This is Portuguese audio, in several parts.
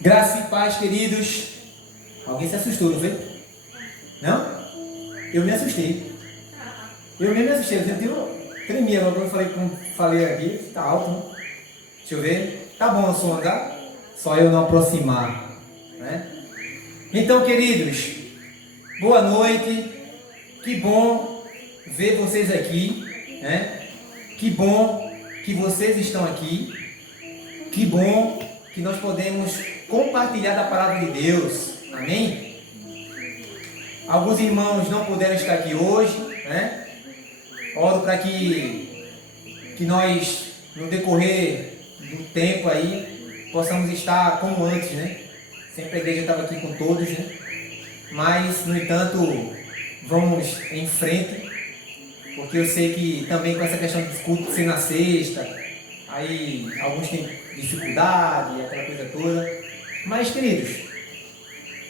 Graça e paz, queridos. Alguém se assustou, não foi? Não? Eu me assustei. Eu mesmo me assustei. Eu tremi agora quando falei aqui. Está alto, né? Deixa eu ver. Tá bom o som, tá? Só eu não aproximar, né? Então, queridos, boa noite. Que bom ver vocês aqui, né? Que bom que vocês estão aqui. Que bom que nós podemos compartilhar da palavra de Deus. Amém? Alguns irmãos não puderam estar aqui hoje, né? Oro para que nós, no decorrer do tempo aí, possamos estar como antes, né? Sempre a igreja estava aqui com todos, né? Mas, no entanto, vamos em frente, porque eu sei que também com essa questão de culto ser na sexta, aí alguns têm dificuldade, aquela coisa toda. Mas, queridos,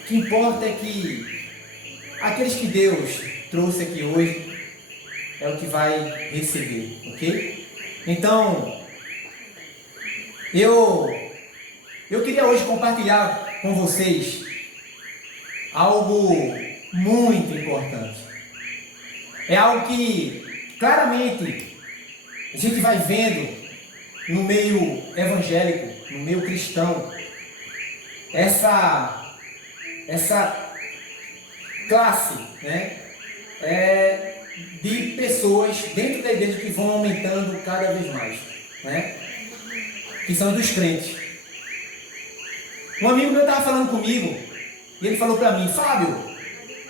o que importa é que aqueles que Deus trouxe aqui hoje é o que vai receber, ok? Então, eu queria hoje compartilhar com vocês algo muito importante. É algo que claramente a gente vai vendo no meio evangélico, no meio cristão, essa classe, né, de pessoas dentro da igreja que vão aumentando cada vez mais, né, que são dos crentes. Um amigo meu estava falando comigo e ele falou para mim: Fábio,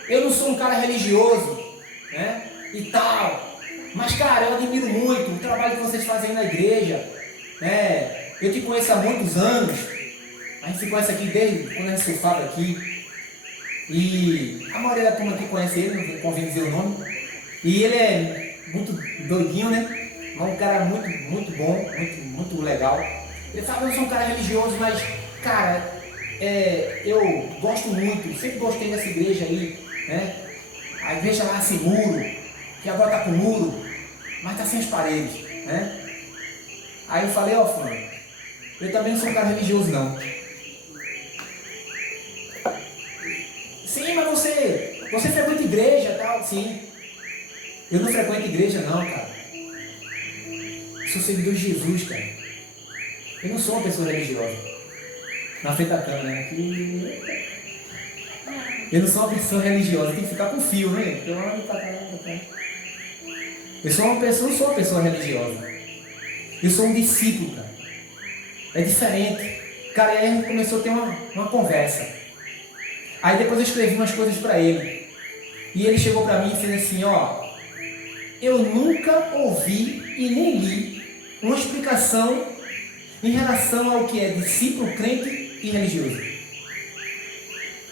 eu não sou um cara religioso, né, e tal, mas cara, eu admiro muito o trabalho que vocês fazem na igreja, né? Eu te conheço há muitos anos, a gente se conhece aqui desde quando a gente surfava aqui, e a maioria da turma aqui conhece ele, não convém dizer o nome, e ele é muito doidinho, né? Mas um cara muito, muito bom, muito legal. Ele fala: eu não sou um cara religioso, mas cara, eu gosto muito, sempre gostei dessa igreja aí, né? A igreja lá sem muro, que agora está com muro, mas está sem as paredes, né? Aí eu falei: ó, fulano, eu também não sou um cara religioso, não. Sim, mas você frequenta igreja e tal? Sim. Eu não frequento igreja, não, cara. Eu sou seguidor de Jesus, cara. Eu não sou uma pessoa religiosa. Na frente da câmera, né? Aqui. Eu não sou uma pessoa religiosa, tem que ficar com fio, né? Eu sou uma pessoa, não sou uma pessoa religiosa. Eu sou um discípulo, cara. É diferente. Cara, aí a gente começou a ter uma conversa. Aí depois eu escrevi umas coisas para ele. E ele chegou para mim e fez assim: ó, eu nunca ouvi e nem li uma explicação em relação ao que é discípulo, crente e religioso.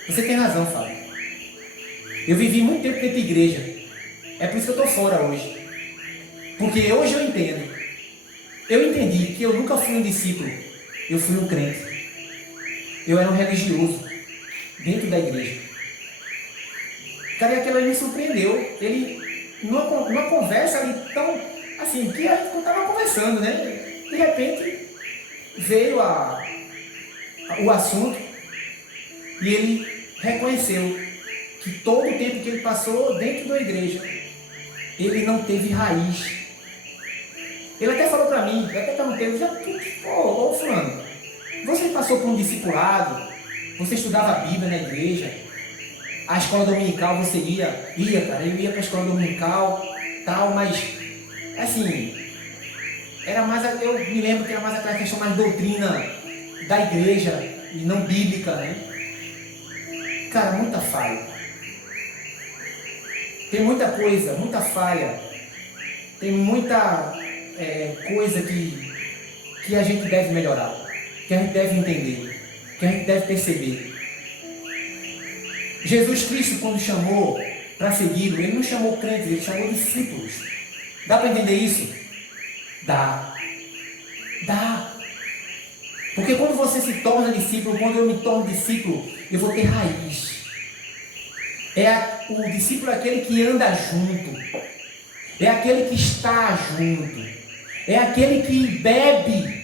Você tem razão, Fábio. Eu vivi muito tempo dentro da igreja. É por isso que eu estou fora hoje. Porque hoje eu entendo. Eu entendi que eu nunca fui um discípulo. Eu fui um crente. Eu era um religioso dentro da igreja. Cara, e aquilo ali me surpreendeu. Ele, numa conversa ali tão assim, que a gente estava conversando, né? De repente veio o assunto e ele reconheceu que todo o tempo que ele passou dentro da igreja, ele não teve raiz. Ele até falou para mim, eu até perguntei: ô fulano, você passou por um discipulado, você estudava a Bíblia na igreja, a escola dominical você ia, cara, eu ia para a escola dominical, tal, mas assim, era mais, eu me lembro que era mais aquela questão mais doutrina da igreja e não bíblica, né? Cara, muita falha. Tem muita coisa, muita falha. Tem muita coisa que a gente deve melhorar, que a gente deve entender, que a gente deve perceber. Jesus Cristo, quando chamou para segui-lo, ele não chamou crentes, ele chamou discípulos. Dá para entender isso? Dá. Porque quando você se torna discípulo, quando eu me torno discípulo, eu vou ter raiz. O discípulo é aquele que anda junto, é aquele que está junto, é aquele que bebe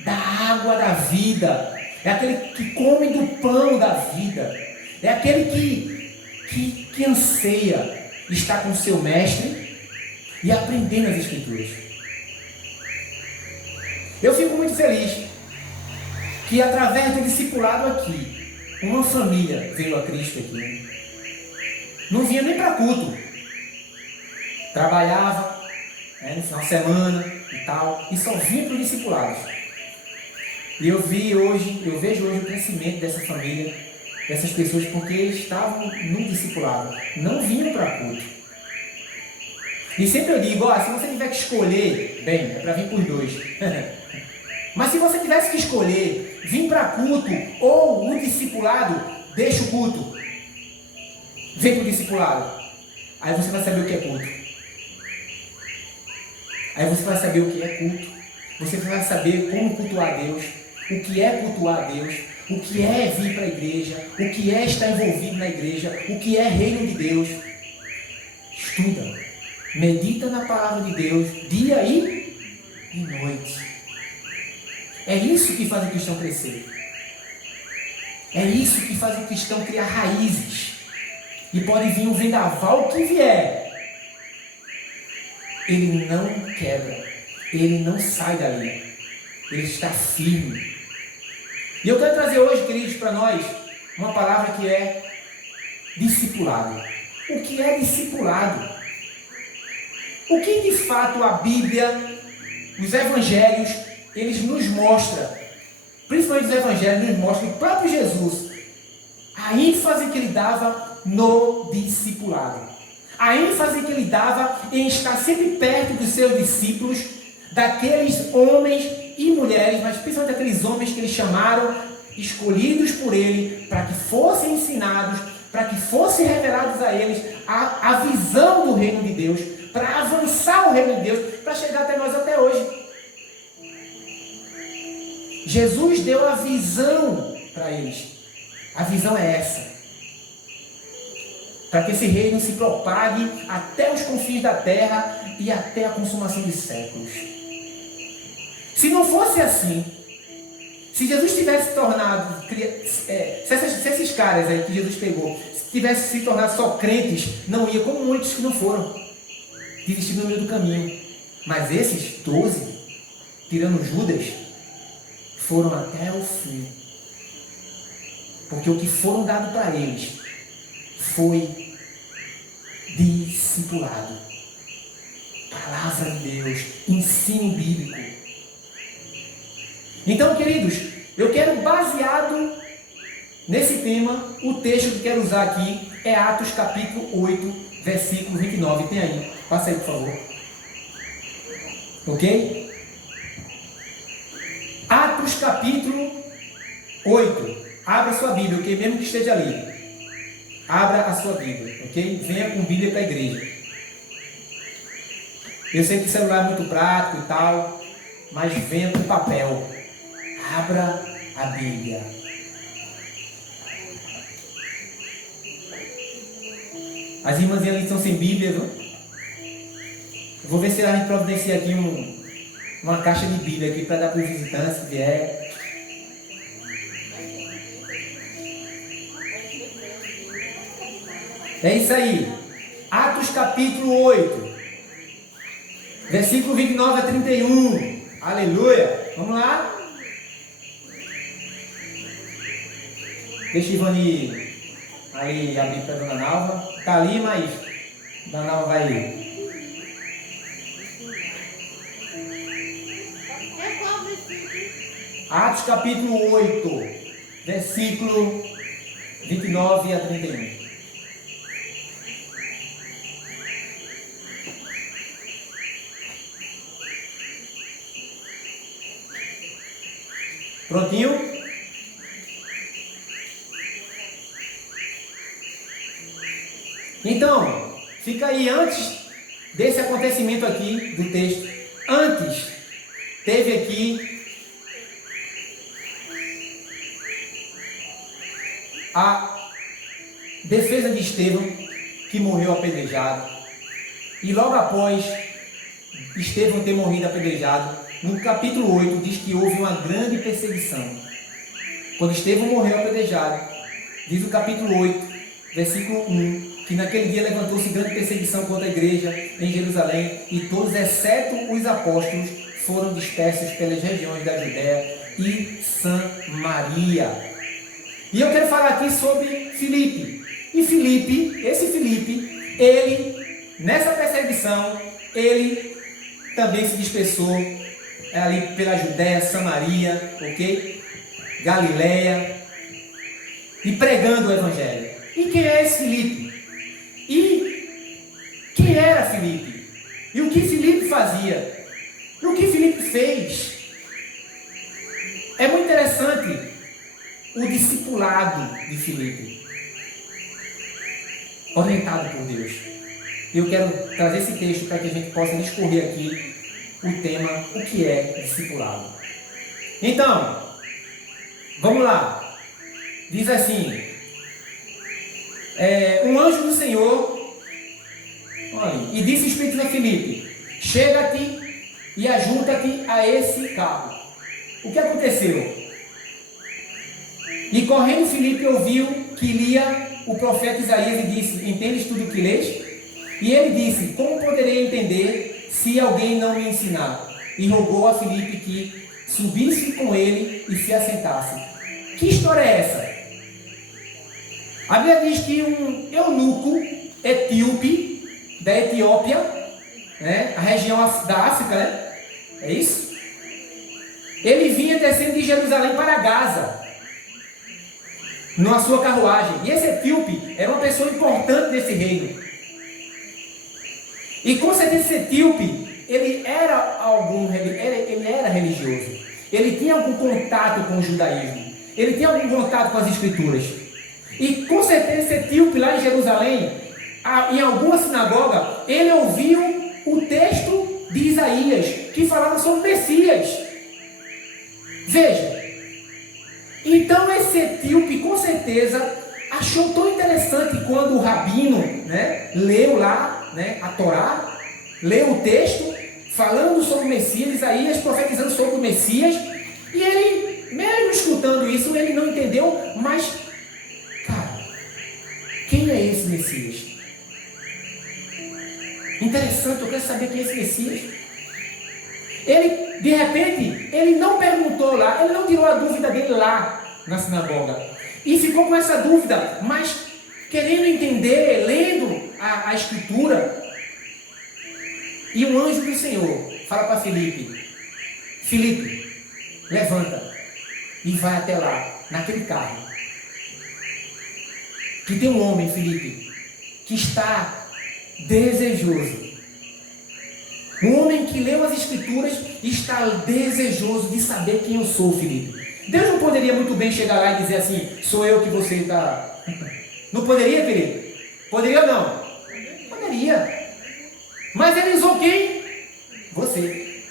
da água da vida, é aquele que come do pão da vida, é aquele que anseia estar com o seu mestre e aprendendo as Escrituras. Eu fico muito feliz que através do discipulado aqui, uma família veio a Cristo aqui. Não vinha nem para culto. Trabalhava no final de semana e tal, e só vinha para os discipulados. E eu vejo hoje o crescimento dessa família, dessas pessoas, porque estavam no discipulado, não vinham para culto. E sempre eu digo, se você tiver que escolher, bem, é para vir por dois. Mas se você tivesse que escolher vir para culto ou o discipulado, deixa o culto. Vem para o discipulado. Aí você vai saber o que é culto. Aí você vai saber o que é culto. Você vai saber como cultuar Deus, o que é cultuar Deus, o que é vir para a igreja, o que é estar envolvido na igreja, o que é reino de Deus. Estuda, medita na palavra de Deus, dia e noite. É isso que faz o cristão crescer. É isso que faz o cristão criar raízes. E pode vir um vendaval que vier. Ele não quebra. Ele não sai dali. Ele está firme. E eu quero trazer hoje, queridos, para nós, uma palavra que é discipulado. O que é discipulado? O que de fato a Bíblia, os evangelhos, eles nos mostram, principalmente os evangelhos, nos mostram o próprio Jesus, a ênfase que ele dava no discipulado. A ênfase que ele dava em estar sempre perto dos seus discípulos, daqueles homens e mulheres, mas principalmente aqueles homens que ele chamaram, escolhidos por ele, para que fossem ensinados, para que fosse revelados a eles a visão do reino de Deus, para avançar o reino de Deus, para chegar até nós até hoje. Jesus deu a visão para eles. A visão é essa. Para que esse reino se propague até os confins da terra e até a consumação dos séculos. Se não fosse assim, se Jesus tivesse se tornado, se esses caras aí que Jesus pegou, se tivesse se tornado só crentes, não ia, como muitos que não foram, desistiram no meio do caminho. Mas esses 12, tirando Judas, foram até o fim. Porque o que foram dado para eles foi discipulado. Palavra de Deus, ensino bíblico. Então, queridos, eu quero, baseado nesse tema, o texto que quero usar aqui é Atos capítulo 8, versículo 29. Tem aí, passa aí, por favor. Ok? Atos capítulo 8. Abra sua Bíblia, ok? Mesmo que esteja ali. Abra a sua Bíblia, ok? Venha com Bíblia para a igreja. Eu sei que o celular é muito prático e tal, mas venha com papel. Abra a Bíblia. As irmãzinhas ali estão sem Bíblia, viu? Eu vou ver se a gente providencia aqui uma caixa de Bíblia aqui para dar para os visitantes que vier. É isso aí. Atos capítulo 8. Versículo 29 a 31. Aleluia. Vamos lá. Deixa Ivani aí abrir para a Dona Nalva. Está ali, mas Dona Nalva vai ler. Atos capítulo 8, versículo 29 a 31. Prontinho? Então, fica aí, antes desse acontecimento aqui do texto, antes teve aqui a defesa de Estevão, que morreu apedrejado, e logo após Estevão ter morrido apedrejado, no capítulo 8 diz que houve uma grande perseguição quando Estevão morreu apedrejado, diz o capítulo 8, versículo 1, que naquele dia levantou-se grande perseguição contra a igreja em Jerusalém, e todos, exceto os apóstolos, foram dispersos pelas regiões da Judéia e Samaria. E eu quero falar aqui sobre Filipe. E Filipe, ele, nessa perseguição, ele também se dispersou ali pela Judéia, Samaria, ok? Galileia, e pregando o Evangelho. E quem é esse Filipe? E quem era Filipe? E o que Filipe fazia? E o que Filipe fez? É muito interessante o discipulado de Filipe, orientado por Deus. Eu quero trazer esse texto para que a gente possa discorrer aqui o tema, o que é discipulado. Então, vamos lá. Diz assim, um anjo do Senhor, olha, e disse o Espírito a Filipe: chega-te e ajunta-te a esse carro. O que aconteceu? E correndo Filipe ouviu que lia o profeta Isaías e disse: entendes tudo o que lês? E ele disse: como poderei entender se alguém não me ensinar? E rogou a Filipe que subisse com ele e se assentasse. Que história é essa? A Bíblia diz que um eunuco etíope da Etiópia, né, a região da África, né? É isso? Ele vinha descendo de Jerusalém para Gaza, na sua carruagem. E esse etíope era uma pessoa importante desse reino. E com certeza esse etíope, ele era religioso. Ele tinha algum contato com o judaísmo. Ele tinha algum contato com as escrituras. E com certeza esse etíope lá em Jerusalém, em alguma sinagoga, ele ouviu o texto de Isaías, que falava sobre o Messias. Veja. Então esse etíope, com certeza, achou tão interessante quando o rabino, né, leu lá, né, a Torá, leu o texto, falando sobre o Messias, Isaías profetizando sobre o Messias, e ele, mesmo escutando isso, ele não entendeu, mas, cara, quem é esse Messias? Interessante, eu quero saber quem é esse Messias. Ele, de repente, ele não perguntou lá, ele não tirou a dúvida dele lá na sinagoga. E ficou com essa dúvida, mas querendo entender, lendo a escritura. E um anjo do Senhor fala para Filipe: Filipe, levanta e vai até lá, naquele carro. Que tem um homem, Filipe, que está desejoso. Um homem que leu as escrituras e está desejoso de saber quem eu sou, Filipe. Deus não poderia muito bem chegar lá e dizer assim: sou eu que você está... Não poderia, Filipe? Poderia ou não? Poderia. Mas ele usou quem? Você.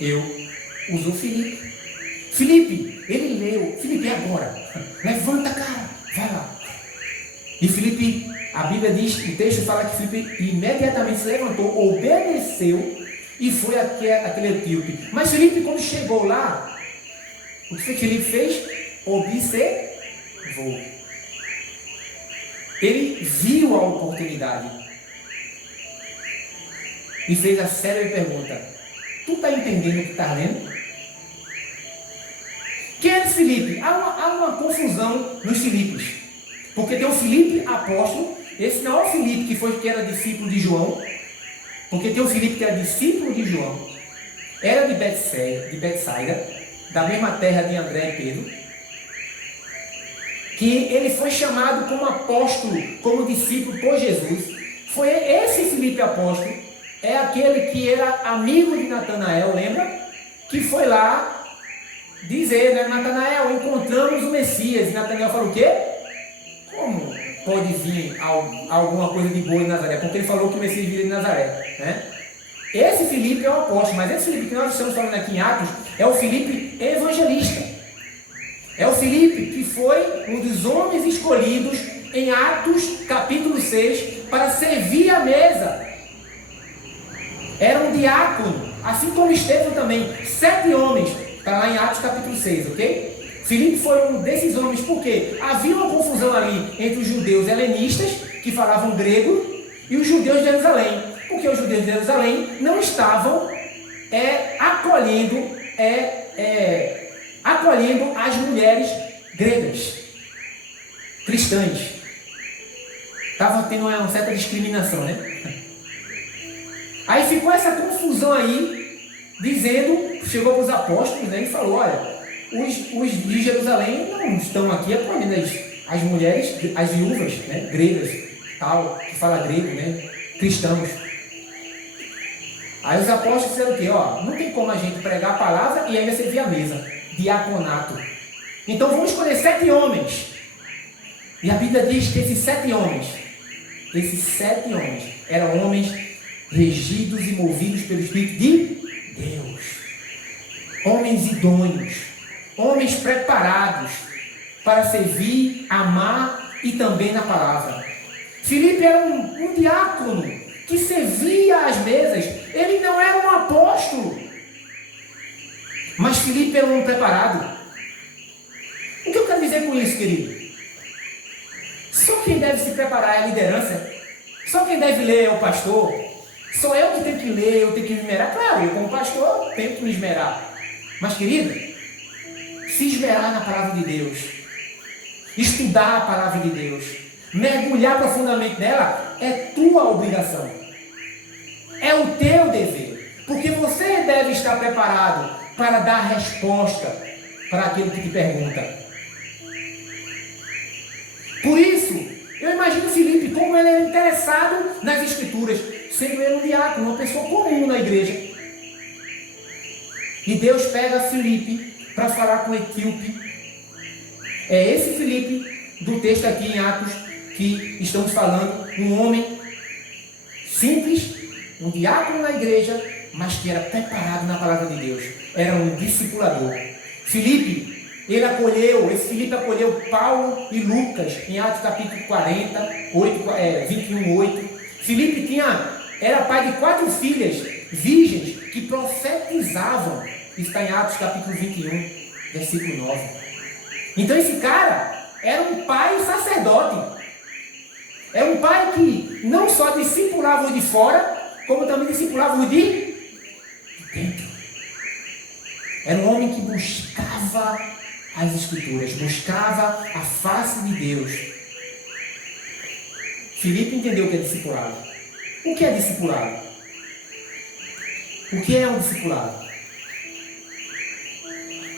Eu uso Filipe. Filipe, ele leu. Filipe, agora. Levanta, cara. Vai lá. E Filipe, a Bíblia diz, o texto fala que Filipe imediatamente se levantou, obedeceu e foi até aquele etíope. Mas Filipe, quando chegou lá, o que Filipe fez? Observou. Ele viu a oportunidade e fez a séria pergunta: tu está entendendo o que está lendo? Quem é esse Filipe? Há uma confusão nos Filipes. Porque tem o Filipe apóstolo. Esse não é o Filipe que era discípulo de João. Porque tem o Filipe que era discípulo de João. Era de Betsaida, da mesma terra de André e Pedro. Que ele foi chamado como apóstolo, como discípulo por Jesus. Foi esse Filipe apóstolo. É aquele que era amigo de Natanael, lembra? Que foi lá dizer, né, Natanael, encontramos o Messias. E Natanael falou o quê? Como pode vir alguma coisa de boa em Nazaré? Porque ele falou que o Messias viria de Nazaré, né? Esse Filipe é o apóstolo, mas esse Filipe que nós estamos falando aqui em Atos é o Filipe evangelista. É o Filipe que foi um dos homens escolhidos em Atos capítulo 6 para servir a mesa. Era um diácono, assim como Estevão também. 7 homens, está lá em Atos capítulo 6, ok? Filipe foi um desses homens, porque havia uma confusão ali entre os judeus helenistas, que falavam grego, e os judeus de Jerusalém. Porque os judeus de Jerusalém não estavam acolhendo as mulheres gregas, cristãs. Estavam tendo uma certa discriminação, né? Aí ficou essa confusão aí, chegou para os apóstolos, né, e falou, olha, os de Jerusalém não estão aqui acolhendo as mulheres, as viúvas, né, gregas, tal, que fala grego, né, cristãos. Aí os apóstolos disseram o quê? Ó, não tem como a gente pregar a palavra e ainda servir a mesa, diaconato. Então vamos escolher 7 homens. E a Bíblia diz que esses 7 homens eram homens regidos e movidos pelo Espírito de Deus. Homens idôneos, homens preparados para servir, amar e também na palavra. Filipe era um diácono que servia às mesas. Ele não era um apóstolo, mas Filipe era um preparado. O que eu quero dizer com isso, querido? Só quem deve se preparar é a liderança. Só quem deve ler é o pastor. Sou eu que tenho que ler, eu tenho que me esmerar. Claro, eu como pastor tenho que me esmerar. Mas, querido, se esmerar na palavra de Deus, estudar a palavra de Deus, mergulhar profundamente nela, é tua obrigação. É o teu dever. Porque você deve estar preparado para dar resposta para aquele que te pergunta. Por isso, eu imagino Filipe como ele era interessado nas Escrituras, sendo ele um diácono, uma pessoa comum na igreja. E Deus pega Filipe para falar com o etíope. É esse Filipe do texto aqui em Atos que estamos falando, um homem simples, um diácono na igreja, mas que era preparado na palavra de Deus. Era um discipulador. Filipe acolheu Paulo e Lucas em Atos capítulo 21:8. Filipe era pai de 4 filhas virgens que profetizavam. Isso está em Atos capítulo 21, versículo 9. Então esse cara era um pai sacerdote. É um pai que não só discipulava os de fora, como também discipulava os de dentro. Era um homem que buscava as Escrituras, buscava a face de Deus. Filipe entendeu o que é discipulado. O que é discipulado? O que é um discipulado?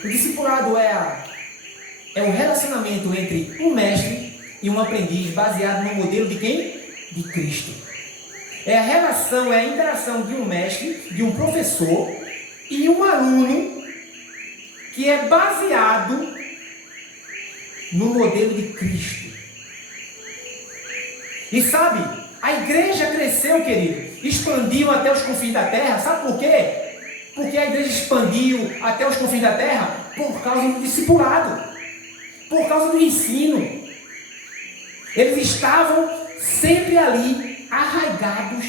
O discipulado é o relacionamento entre um mestre e um aprendiz baseado no modelo de quem? De Cristo. É a relação, é a interação de um mestre, de um professor e um aluno que é baseado no modelo de Cristo. E sabe, a igreja cresceu, querido, expandiu até os confins da terra. Sabe por quê? Porque a igreja expandiu até os confins da terra por causa do discipulado, por causa do ensino. Eles estavam sempre ali arraigados,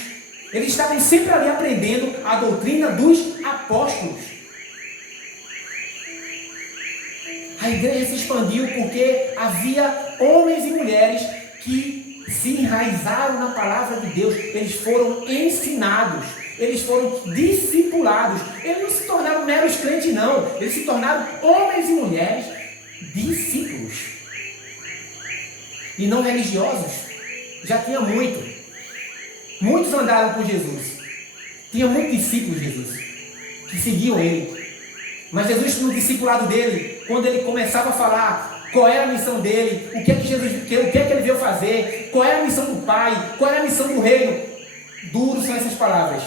eles estavam sempre ali aprendendo a doutrina dos apóstolos. A igreja se expandiu porque havia homens e mulheres que se enraizaram na palavra de Deus. Eles foram ensinados, eles foram discipulados. Eles não se tornaram meros crentes, não. Eles se tornaram homens e mulheres discípulos. E não religiosos. Já tinha muito. Muitos andaram com Jesus. Tinha muitos discípulos de Jesus que seguiam ele. Mas Jesus, no discipulado dele, quando ele começava a falar qual era a missão dele, o que é que ele veio fazer, qual era a missão do Pai, qual era a missão do reino, duros são essas palavras.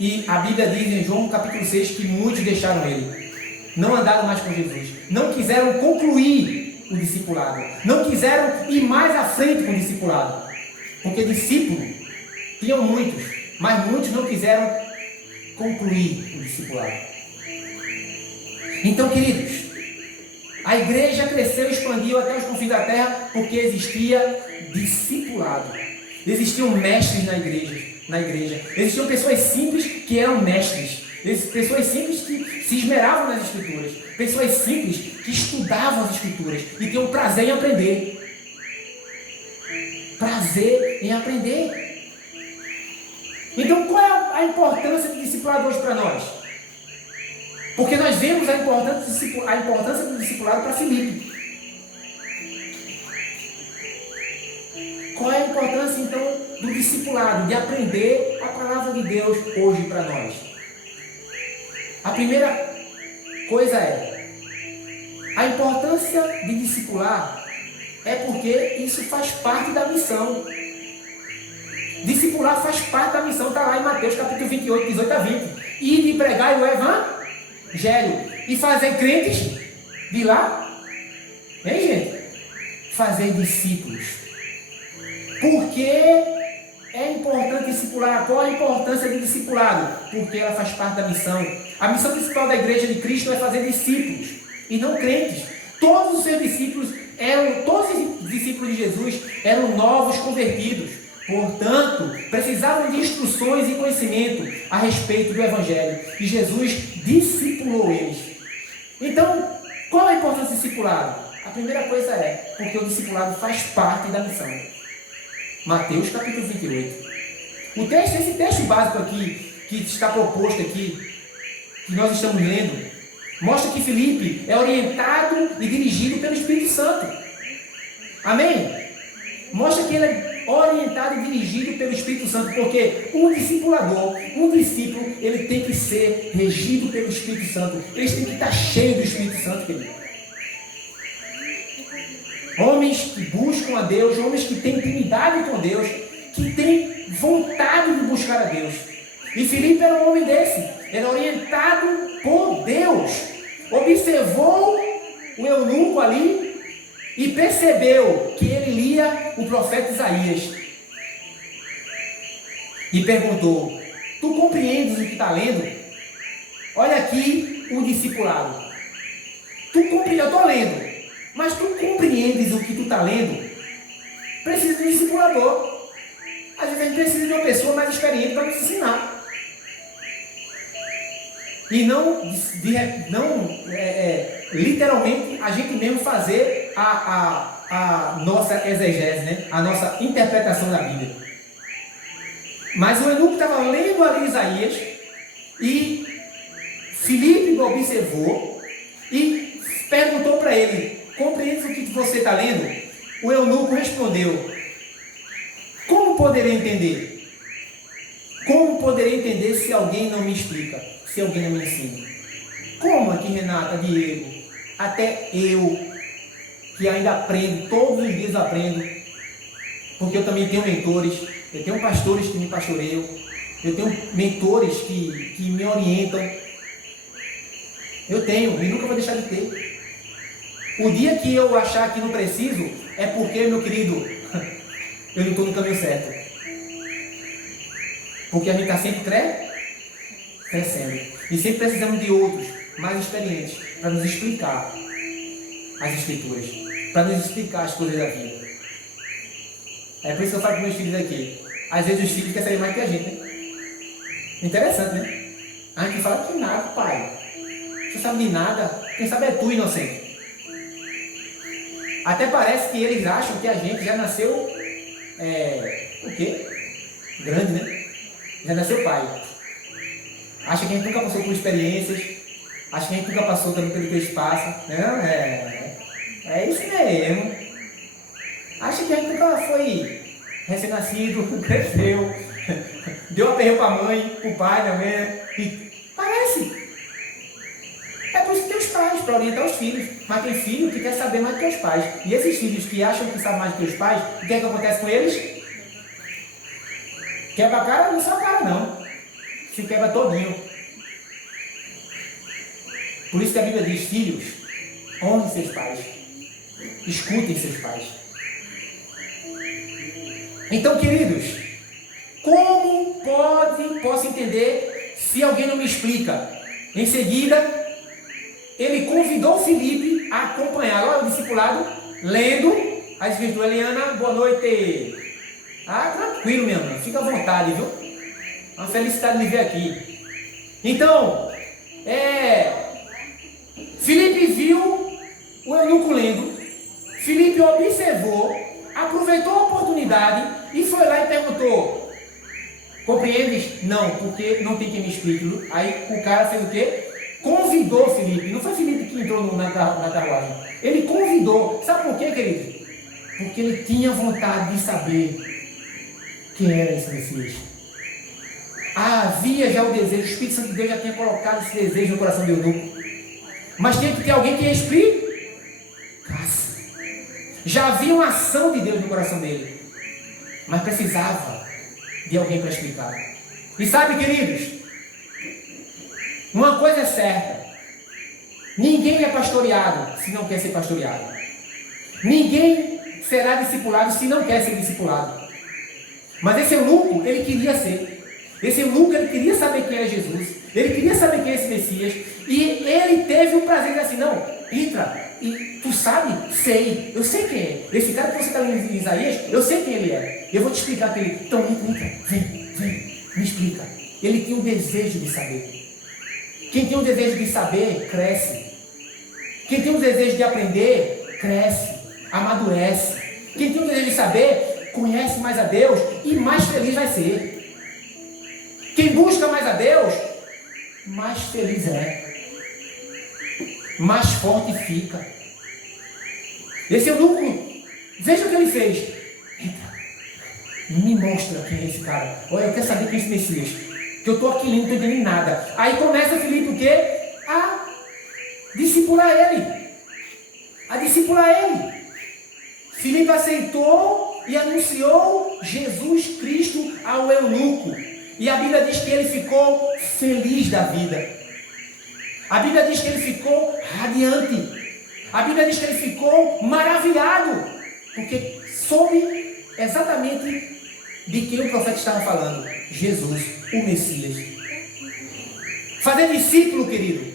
E a Bíblia diz em João capítulo 6 que muitos deixaram ele, não andaram mais com Jesus, não quiseram concluir o discipulado, não quiseram ir mais à frente com o discipulado, porque discípulo tinham muitos, mas muitos não quiseram concluir o discipulado. Então, queridos, a igreja cresceu e expandiu até os confins da terra porque existia discipulado. Existiam mestres na igreja. Existiam pessoas simples que eram mestres. Pessoas simples que se esmeravam nas Escrituras. Pessoas simples que estudavam as Escrituras e tinham prazer em aprender. Prazer em aprender. Então, qual é a importância do discipulado hoje para nós? Porque nós vemos a importância do discipulado para Filipe. Qual é a importância, então, do discipulado, de aprender a palavra de Deus hoje para nós? A primeira coisa é, a importância de discipular é porque isso faz parte da missão. Discipular faz parte da missão, está lá em Mateus capítulo 28, 18 a 20. E de pregar o evangelho e fazer crentes de lá, hein, gente? Fazer discípulos. Por que é importante discipular? Qual a importância do discipulado? Porque ela faz parte da missão. A missão principal da igreja de Cristo é fazer discípulos e não crentes. Todos os discípulos de Jesus eram novos convertidos. Portanto, precisavam de instruções e conhecimento a respeito do Evangelho. E Jesus discipulou eles. Então, qual a importância do discipulado? A primeira coisa é porque o discipulado faz parte da missão. Mateus capítulo 28. Esse texto básico aqui, que está proposto aqui, que nós estamos lendo, mostra que Filipe é orientado e dirigido pelo Espírito Santo. Amém? Mostra que ele é orientado e dirigido pelo Espírito Santo, porque um discipulador, um discípulo, ele tem que ser regido pelo Espírito Santo. Eles têm que estar cheios do Espírito Santo, querido. Homens que buscam a Deus, homens que têm intimidade com Deus, que têm vontade de buscar a Deus. E Filipe era um homem desse, era orientado por Deus. Observou o eunuco ali e percebeu que ele lia o profeta Isaías. E perguntou: tu compreendes o que está lendo? Olha aqui o discipulado. Eu estou lendo, mas tu compreendes o que tu está lendo? Precisa de um discipulador. Às vezes a gente precisa de uma pessoa mais experiente para nos ensinar. E não literalmente a gente mesmo fazer a nossa exegese, né? A nossa interpretação da Bíblia. Mas o eunuco estava lendo ali Isaías e Filipe observou e perguntou para ele: compreende o que você está lendo? O eunuco respondeu: como poderei entender? Como poderei entender se alguém não me explica? Se alguém não me ensina? Como aqui, Renata, Diego, até eu, que ainda aprendo, todos os dias aprendo, porque eu também tenho mentores, eu tenho pastores que me pastoreiam, eu tenho mentores que me orientam, eu tenho e nunca vou deixar de ter. O dia que eu achar que não preciso, é porque, meu querido, eu não estou no caminho certo. Porque a gente está sempre crescendo. E sempre precisamos de outros, mais experientes, para nos explicar as Escrituras, para nos explicar as coisas da vida. É por isso que eu falo com meus filhos aqui. Às vezes os filhos querem saber mais que a gente, né? Interessante, né? A gente fala que nada, pai. Você sabe de nada, quem sabe é tu, inocente. Até parece que eles acham que a gente já nasceu, o quê? Grande, né? Já nasceu pai. Acha que a gente nunca passou por experiências, acha que a gente nunca passou também pelo que eles passam. Não, é isso mesmo. Acha que a gente nunca foi recém-nascido, cresceu, deu aperreio para a mãe, para o pai também. E parece. É por isso que tem os pais, para orientar os filhos. Mas tem filho que quer saber mais do que os pais. E esses filhos que acham que sabem mais do que os pais, o que é que acontece com eles? Quebra a cara, não só a cara não. Se quebra todinho. Por isso que a Bíblia diz: filhos, honrem seus pais. Escutem seus pais. Então, queridos, como posso entender se alguém não me explica? Em seguida, ele convidou Filipe a acompanhar. Olha o discipulado, lendo a Escritura. Eliana, boa noite. Tranquilo, minha irmã. Fica à vontade, viu? Uma felicidade de me ver aqui. Então, Filipe viu o eunuco lendo, Filipe observou, aproveitou a oportunidade e foi lá e perguntou: compreendes? Não, porque não tem quem me explique. Aí o cara fez o quê? Convidou Filipe. Não foi Filipe que entrou na carruagem. Ele convidou. Sabe por quê, querido? Porque ele tinha vontade de saber quem era esse Messias. Havia já o desejo, o Espírito Santo de Deus já tinha colocado esse desejo no coração do eunuco. Mas tinha que ter alguém que explicasse. Já havia uma ação de Deus no coração dele. Mas precisava de alguém para explicar. E sabe, queridos, uma coisa é certa: ninguém é pastoreado se não quer ser pastoreado. Ninguém será discipulado se não quer ser discipulado. Mas esse eunuco, ele queria ser. Esse eunuco, ele queria saber quem era Jesus. Ele queria saber quem é esse Messias. E ele teve o prazer de dizer assim: não, entra. E tu sabe? Sei. Eu sei quem é. Esse cara que você está lendo em Isaías, eu sei quem ele é. Eu vou te explicar quem ele é. Então entra. Vem. Me explica. Ele tinha um desejo de saber. Quem tem um desejo de saber, cresce. Quem tem um desejo de aprender, cresce, amadurece. Quem tem um desejo de saber, conhece mais a Deus e mais feliz vai ser. Quem busca mais a Deus, mais feliz é. Mais forte fica. Esse eunuco, veja o que ele fez. Entra. Me mostra quem é esse cara. Olha, eu quero saber quem é esse Messias. Que eu estou aqui lendo, não estou entendendo nada. Aí começa Filipe o quê? A discipular ele. Filipe aceitou e anunciou Jesus Cristo ao eunuco. E a Bíblia diz que ele ficou feliz da vida. A Bíblia diz que ele ficou radiante. A Bíblia diz que ele ficou maravilhado. Porque soube exatamente de quem o profeta estava falando. Jesus, o Messias. Fazer discípulo, querido,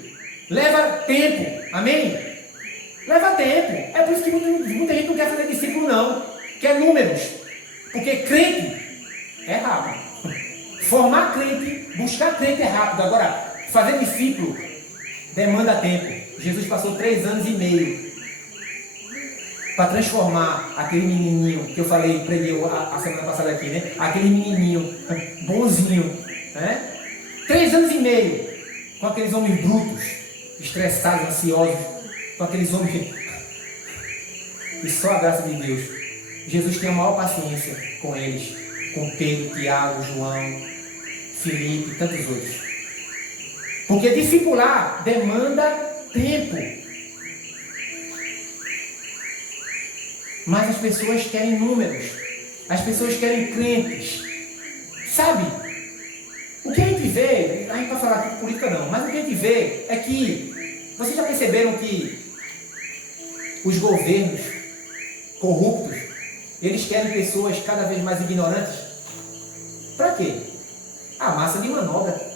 leva tempo. Amém? Leva tempo. É por isso que muita gente não quer fazer discípulo, não. Quer números. Porque crente é rápido. Formar crente, buscar crente é rápido. Agora, fazer discípulo demanda tempo. Jesus passou 3 anos e meio para transformar aquele menininho que eu falei, preguei a semana passada aqui, né? Aquele menininho bonzinho, né? 3 anos e meio com aqueles homens brutos, estressados, ansiosos, com aqueles homens e só a graça de Deus. Jesus tem a maior paciência com eles, com Pedro, Tiago, João, Filipe e tantos outros. Porque discipular demanda tempo. Mas as pessoas querem números. As pessoas querem crentes. Sabe? O que a gente vê, a gente vai falar aqui de política não, mas o que a gente vê é que, vocês já perceberam que os governos corruptos, eles querem pessoas cada vez mais ignorantes? Para quê? A massa de manobra.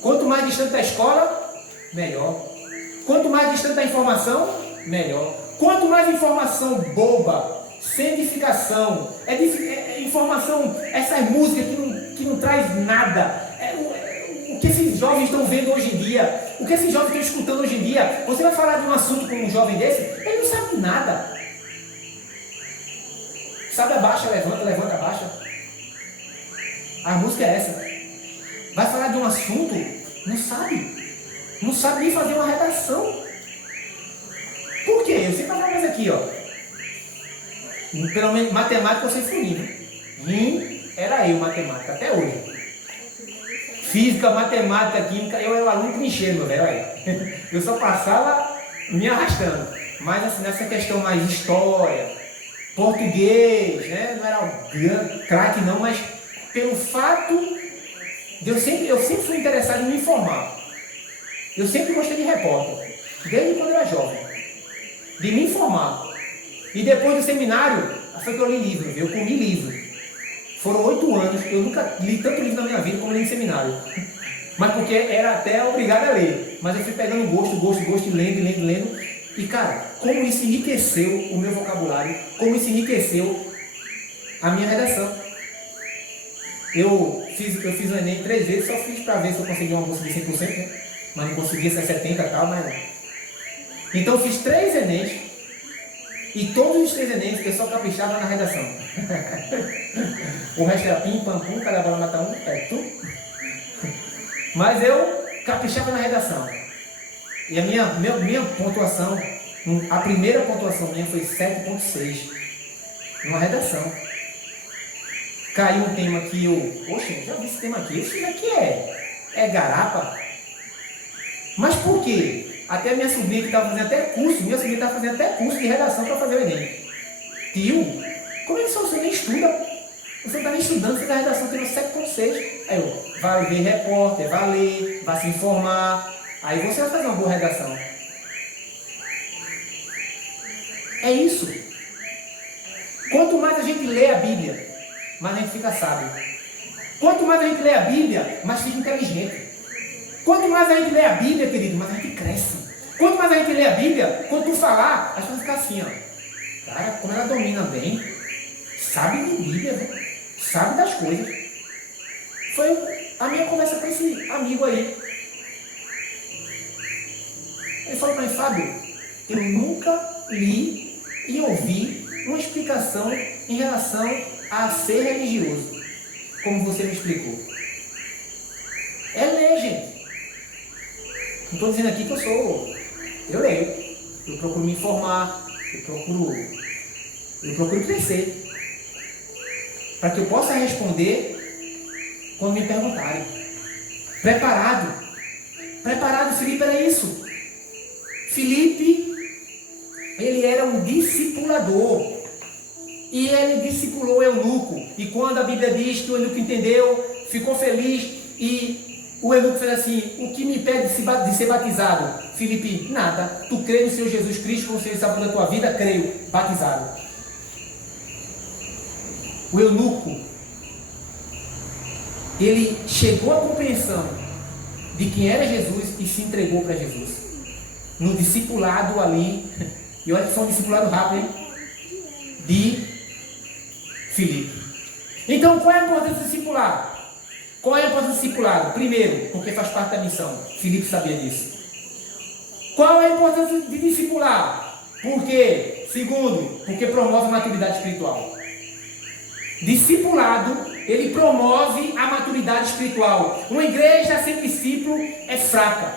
Quanto mais distante da escola, melhor. Quanto mais distante da informação, melhor. Quanto mais informação boba, sem edificação, informação, essas músicas que não traz nada, o que esses jovens estão vendo hoje em dia, o que esses jovens estão escutando hoje em dia, você vai falar de um assunto com um jovem desse, ele não sabe nada. Sabe, abaixa, levanta, abaixa. A música é essa. Vai falar de um assunto, não sabe nem fazer uma redação. Por quê? Eu sempre falo mais aqui, ó. Pelo menos matemática eu sei furinho. Era eu, matemática, até hoje. Física, matemática, química, eu era o aluno trincheiro, meu velho. Eu só passava me arrastando. Mas assim, nessa questão mais história, português, né? Não era craque não, mas pelo fato de eu sempre fui interessado em me informar. Eu sempre gostei de repórter, desde quando eu era jovem, de me informar. E depois do seminário, foi que eu li livro, eu comi livro. Foram 8 anos, eu nunca li tanto livro na minha vida como li em seminário. Mas porque era até obrigado a ler. Mas eu fui pegando gosto, lendo. E cara, como isso enriqueceu o meu vocabulário, como isso enriqueceu a minha redação. Eu eu fiz o Enem 3 vezes, só fiz para ver se eu conseguia uma bolsa de 100%, né? Mas não conseguia ser 70% e tal, mas... Então eu fiz 3 Enems, e todos os 3 Enems eu só caprichava na redação. O resto era pim, pam, pum, cada bola mata um, tu. Mas eu caprichava na redação. E a minha pontuação, a primeira pontuação minha foi 7,6. Numa redação. Caiu um tema que eu... Poxa, já vi esse tema aqui. Isso daqui é garapa. Mas por quê? Até minha sobrinha que estava fazendo até curso, de redação para fazer o Enem. Tio, como é que você nem estuda? Você não está nem estudando, você está na redação tendo 7,6. Aí eu, vai ver repórter, vai ler, vai se informar. Aí você vai fazer uma boa redação. É isso. Quanto mais a gente lê a Bíblia, mais a gente fica sábio. Quanto mais a gente lê a Bíblia, mais fica inteligente. Quanto mais a gente lê a Bíblia, querido, mais a gente cresce. Quanto mais a gente lê a Bíblia, quando tu falar, as pessoas ficam assim, ó. Cara, como ela domina bem, sabe de Bíblia, né? Sabe das coisas. Foi a minha conversa com esse amigo aí. Ele falou para mim, Fábio, eu nunca li e ouvi uma explicação em relação a ser religioso, como você me explicou. É ler, gente. Não estou dizendo aqui que eu leio, eu procuro me informar, eu procuro crescer, para que eu possa responder quando me perguntarem. Preparado, Filipe era isso. Filipe, ele era um discipulador. E ele discipulou o eunuco. E quando a Bíblia diz que o eunuco entendeu, ficou feliz, e o eunuco fez assim, o que me impede de ser batizado? Filipe, nada. Tu crê no Senhor Jesus Cristo como Senhor e Salvador da tua vida? Creio. Batizado. O eunuco, ele chegou à compreensão de quem era Jesus e se entregou para Jesus. No discipulado ali, e olha que foi um discipulado rápido, hein? De Filipe. Então, qual é a importância do discipulado? Qual é a importância do discipulado? Primeiro, porque faz parte da missão. Filipe sabia disso. Qual é a importância de discipular? Por quê? Segundo, porque promove a maturidade espiritual. Discipulado, ele promove a maturidade espiritual. Uma igreja sem discípulo é fraca.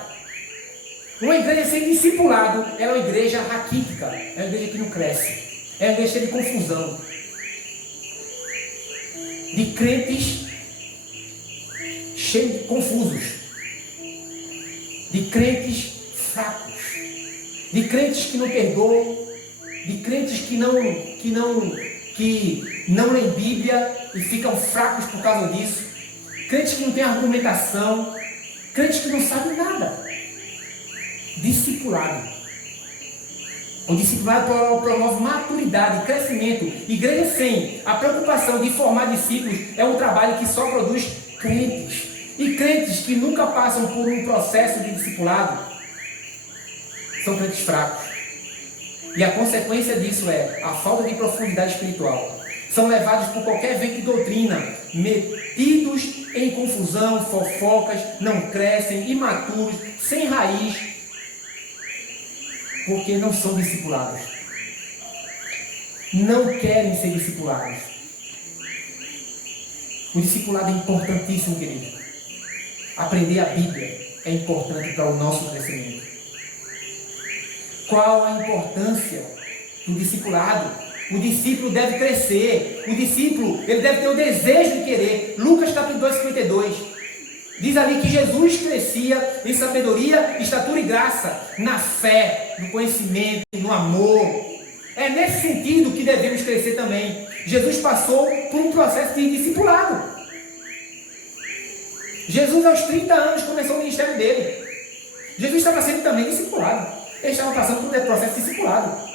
Uma igreja sem discipulado, ela é uma igreja raquítica. É uma igreja que não cresce. É uma igreja cheia de confusão. De crentes cheios de confusos. De crentes fracos. De crentes que não perdoam. De crentes que não leem Bíblia e ficam fracos por causa disso. Crentes que não têm argumentação. Crentes que não sabem nada. Discipulado. O discipulado promove maturidade, crescimento. Igreja sem a preocupação de formar discípulos é um trabalho que só produz crentes. E crentes que nunca passam por um processo de discipulado são crentes fracos. E a consequência disso é a falta de profundidade espiritual. São levados por qualquer vento de doutrina, metidos em confusão, fofocas, não crescem, imaturos, sem raiz, porque não são discipulados. Não querem ser discipulados. O discipulado é importantíssimo, querido. Aprender a Bíblia é importante para o nosso crescimento. Qual a importância do discipulado? O discípulo deve crescer. O discípulo, ele deve ter o desejo de querer. Lucas capítulo 2:52. Diz ali que Jesus crescia em sabedoria, estatura e graça, na fé, no conhecimento, no amor. É nesse sentido que devemos crescer também. Jesus passou por um processo de discipulado. Jesus, aos 30 anos, começou o ministério dele. Jesus estava sendo também discipulado. Ele estava passando por um processo de discipulado.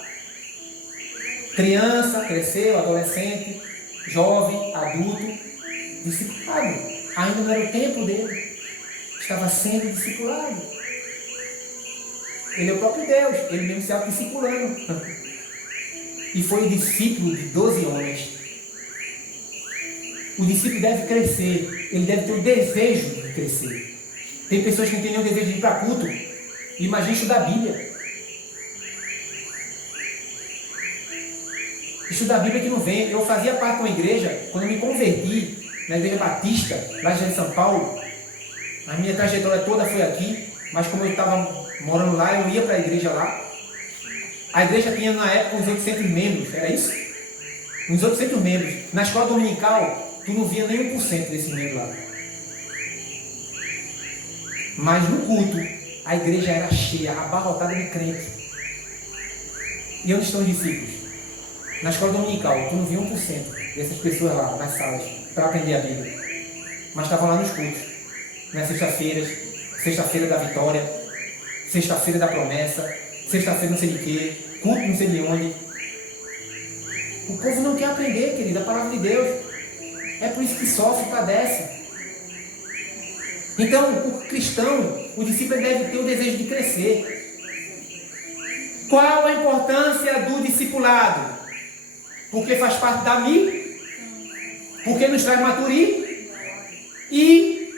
Criança, cresceu, adolescente, jovem, adulto, discipulado. Ainda não era o tempo dele. Estava sendo discipulado. Ele é o próprio Deus. Ele mesmo se autodiscipulando. E foi o discípulo de 12 homens. O discípulo deve crescer. ele deve ter o desejo de crescer. Tem pessoas que não têm nenhum desejo de ir para culto. Imagina estudar a Bíblia. Estudar a Bíblia que não vem. Eu fazia parte de uma igreja, quando eu me converti, na Igreja Batista, lá de São Paulo. A minha trajetória toda foi aqui, mas como eu estava morando lá, eu ia para a igreja lá. A igreja tinha na época uns 800 membros, era isso? Uns 800 membros. Na escola dominical, tu não via nem 1% desses membros lá. Mas no culto, a igreja era cheia, abarrotada de crente. E onde estão os discípulos? Na escola dominical, tu não via 1% dessas pessoas lá, nas salas, para aprender a Bíblia. Mas estavam lá nos cultos. Nas sexta-feiras, sexta-feira da vitória, sexta-feira da promessa, sexta-feira não sei de quê, culto não sei de onde. O povo não quer aprender, querido, a palavra de Deus. É por isso que sofre e padece. Então, o cristão, o discípulo deve ter o desejo de crescer. Qual a importância do discipulado? Porque faz parte da mim, porque nos traz maturidade e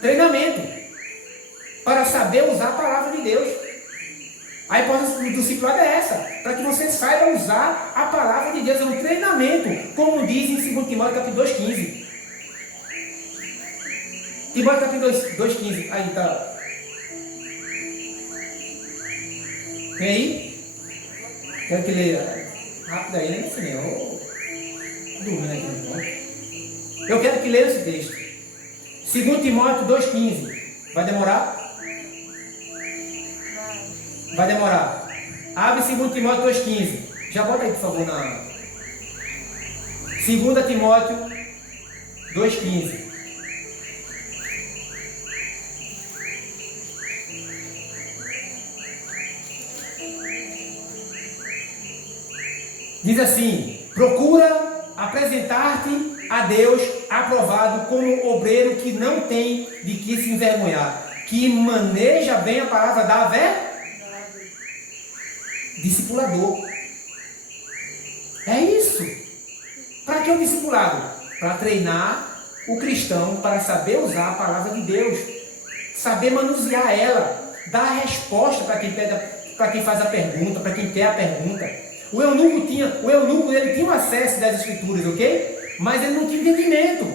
treinamento para saber usar a palavra de Deus. A importância do discipulado é essa, para que você saiba usar a palavra de Deus. É um treinamento, como diz em 2 Timóteo capítulo 2,15. Timóteo capítulo 2,15. Aí está. Tem aí? Quero que leia rápido aí, né, Senhor? Dormindo aqui no ponto. Eu quero que leia esse texto. 2 Timóteo 2,15. Vai demorar? Vai demorar. Abre 2 Timóteo 2,15. Já bota aí, por favor, na 2 Timóteo 2,15. Diz assim: procura apresentar-te a Deus aprovado como obreiro que não tem de que se envergonhar, que maneja bem a palavra da verdade. Discipulador. É isso. Para que o discipulado? Para treinar o cristão para saber usar a palavra de Deus, saber manusear ela, dar a resposta para quem pede, para quem faz a pergunta, para quem quer a pergunta. O eunuco ele tinha um acesso das escrituras, ok? Mas ele não tinha entendimento.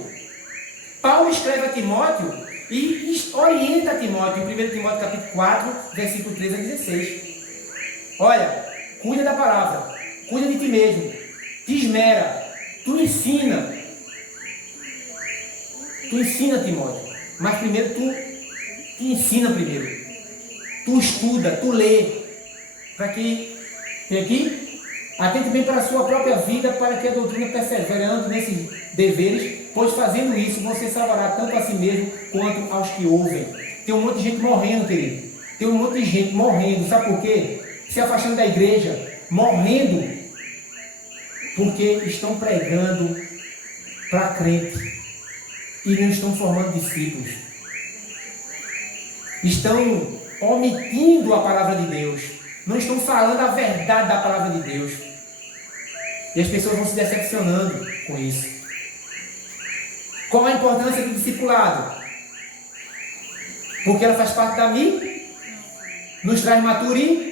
Paulo escreve a Timóteo e orienta a Timóteo, em 1 Timóteo capítulo 4, versículo 13 a 16. Olha, cuida da palavra, cuida de ti mesmo, te esmera, tu ensina, Timóteo, mas primeiro tu te ensina primeiro, tu estuda, tu lê, para que, tem aqui? Atente bem para a sua própria vida, para que a doutrina perseverando nesses deveres, pois fazendo isso você salvará tanto a si mesmo quanto aos que ouvem. Tem um monte de gente morrendo, querido. Tem um monte de gente morrendo. Sabe por quê? Se afastando da igreja, morrendo, porque estão pregando para crente e não estão formando discípulos. Estão omitindo a palavra de Deus. Não estão falando a verdade da palavra de Deus. E as pessoas vão se decepcionando com isso. Qual a importância do discipulado? Porque ela faz parte da mim, nos traz maturidade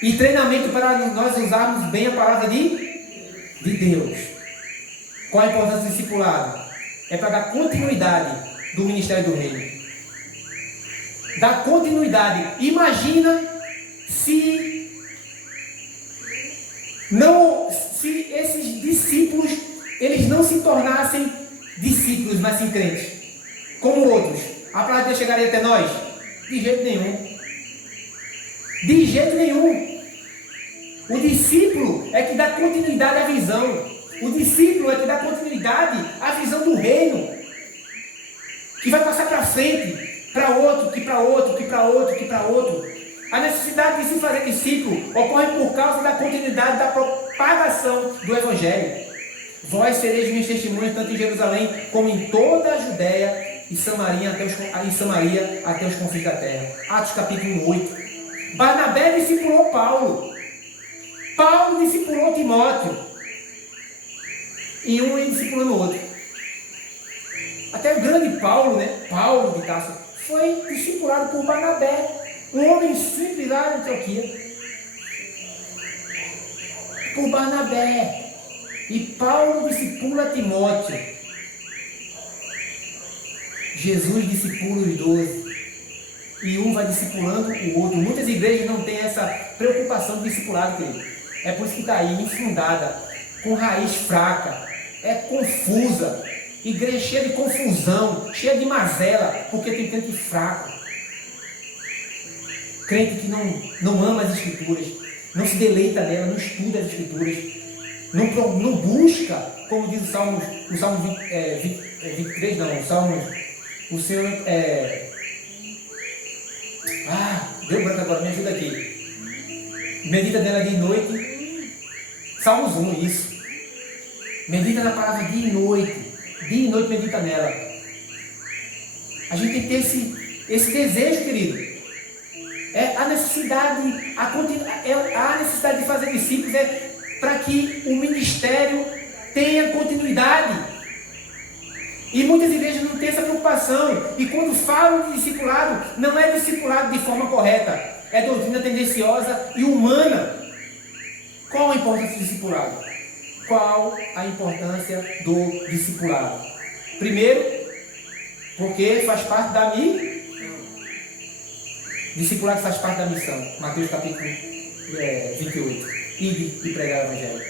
e treinamento para nós usarmos bem a palavra de Deus. Qual a importância do discipulado? É para dar continuidade do ministério do reino. Dar continuidade. Imagina se esses discípulos eles não se tornassem discípulos, mas sim crentes, como outros. A palavra de Deus chegaria até nós? De jeito nenhum. De jeito nenhum. O discípulo é que dá continuidade à visão. O discípulo é que dá continuidade à visão do reino, que vai passar para frente, para outro, que para outro, que para outro, que para outro. A necessidade de se fazer discípulo ocorre por causa da continuidade da propagação do Evangelho. Vós sereis meus testemunhos tanto em Jerusalém como em toda a Judéia e Samaria até os confins da terra. Atos capítulo 8. Barnabé discipulou Paulo. Paulo discipulou Timóteo. E um ia discipulando o outro. Até o grande Paulo, né? Paulo de Tarso, foi discipulado por Barnabé, um homem simples lá em Antioquia. Por Barnabé. E Paulo discipula Timóteo. Jesus discipula os 12. E um vai discipulando o outro. Muitas igrejas não têm essa preocupação de discipulado, querido. É por isso que está aí, infundada, com raiz fraca, é confusa. Igreja cheia de confusão, cheia de mazela, porque tem crente fraco. Crente que não ama as Escrituras, não se deleita nela, não estuda as Escrituras, não busca, como diz o Salmo 23, não, o Salmo, o Senhor, deu branco agora, me ajuda aqui. Medita nela de noite, Salmos 1, isso. Medita na palavra dia e noite medita nela. A gente tem que ter esse desejo, querido. A necessidade de fazer discípulos é para que o ministério tenha continuidade. E muitas igrejas não têm essa preocupação. E quando falam de discipulado, não é discipulado de forma correta. É doutrina tendenciosa e humana. Qual a importância do discipulado? Qual a importância do discipulado? Primeiro, porque faz parte da missão. Discipulado faz parte da missão. Mateus capítulo 28. Ide e pregar o Evangelho.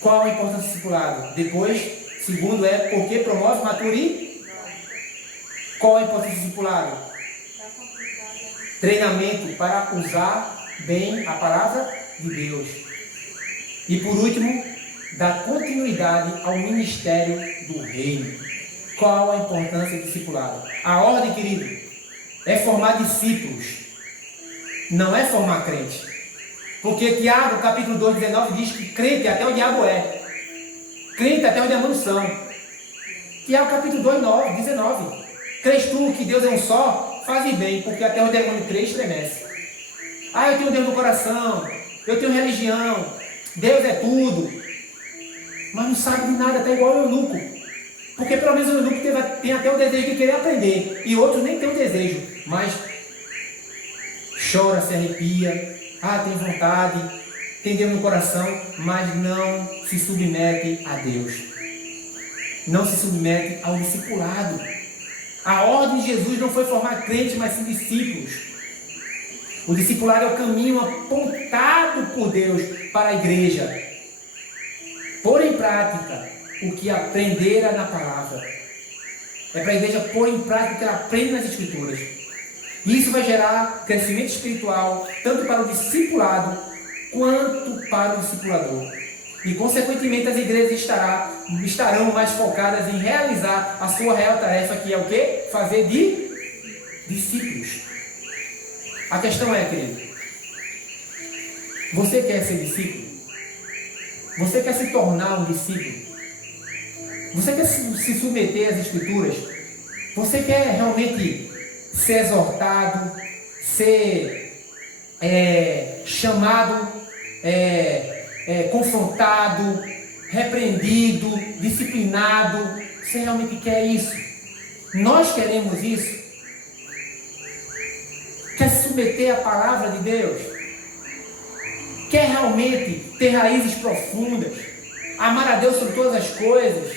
Qual a importância do discipulado? Depois, segundo porque promove maturidade. Qual a importância do discipulado? Treinamento para usar bem a palavra de Deus. E por último, dá continuidade ao ministério do reino. Qual a importância do discipulado? A ordem, querido, é formar discípulos, não é formar crente. Porque Tiago, capítulo 2, 19, diz que crente até o diabo é. Crente até o demônio são. Tiago, capítulo 2, 19. Crês tu que Deus é um só? Faze bem, porque até o demônio crê e estremece. Eu tenho Deus no coração, eu tenho religião, Deus é tudo. Mas não sabe de nada, está igual o eunuco. Porque pelo menos o eunuco tem até o desejo de querer aprender. E outros nem tem o desejo, mas chora, se arrepia, tem vontade, tem Deus no coração, mas não se submete a Deus. Não se submete ao discipulado. A ordem de Jesus não foi formar crentes, mas sim discípulos. O discipulado é o caminho apontado por Deus para a igreja. Pôr em prática o que aprendera na palavra. É para a igreja pôr em prática o que ela aprende nas Escrituras. E isso vai gerar crescimento espiritual, tanto para o discipulado, quanto para o discipulador. E, consequentemente, as igrejas estarão mais focadas em realizar a sua real tarefa, que é o quê? Fazer discípulos. A questão é, querido, você quer ser discípulo? Você quer se tornar um discípulo? Você quer se submeter às Escrituras? Você quer realmente ser exortado, ser chamado, confrontado, repreendido, disciplinado? Você realmente quer isso? Nós queremos isso? Quer se submeter à palavra de Deus? Quer realmente ter raízes profundas? Amar a Deus sobre todas as coisas?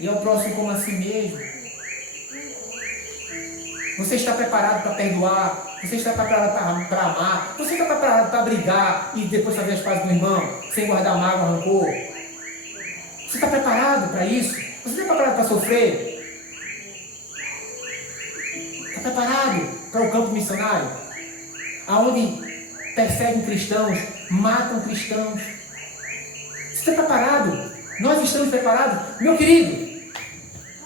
E ao próximo como a si mesmo? Você está preparado para perdoar? Você está preparado para amar? Você está preparado para brigar e depois fazer as pazes com o irmão? Sem guardar mágoa, rancor? Você está preparado para isso? Você está preparado para sofrer? Está preparado para o campo missionário? Aonde perseguem cristãos, matam cristãos? Você está preparado? Nós estamos preparados? Meu querido,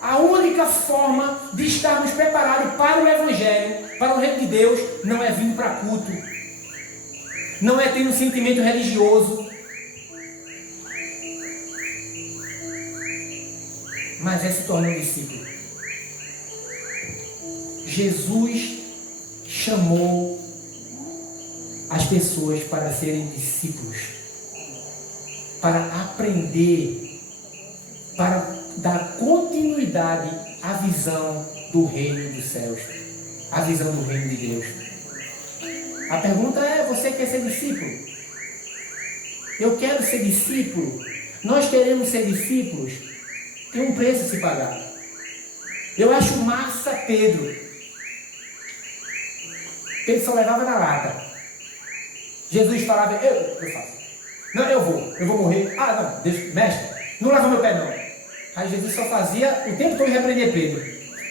a única forma de estarmos preparados para o Evangelho, para o reino de Deus, não é vindo para culto, não é ter um sentimento religioso, mas é se tornar um discípulo. Jesus chamou as pessoas para serem discípulos, para aprender, para dar continuidade à visão do reino dos céus, à visão do reino de Deus. A pergunta é: você quer ser discípulo? Eu quero ser discípulo. Nós queremos ser discípulos. Tem um preço a se pagar. Eu acho massa Pedro. Pedro só levava na lata. Jesus falava: eu faço. Não, eu vou morrer. Ah, não, deixa, mestre, não leva meu pé não. Aí Jesus só fazia o tempo todo repreender Pedro.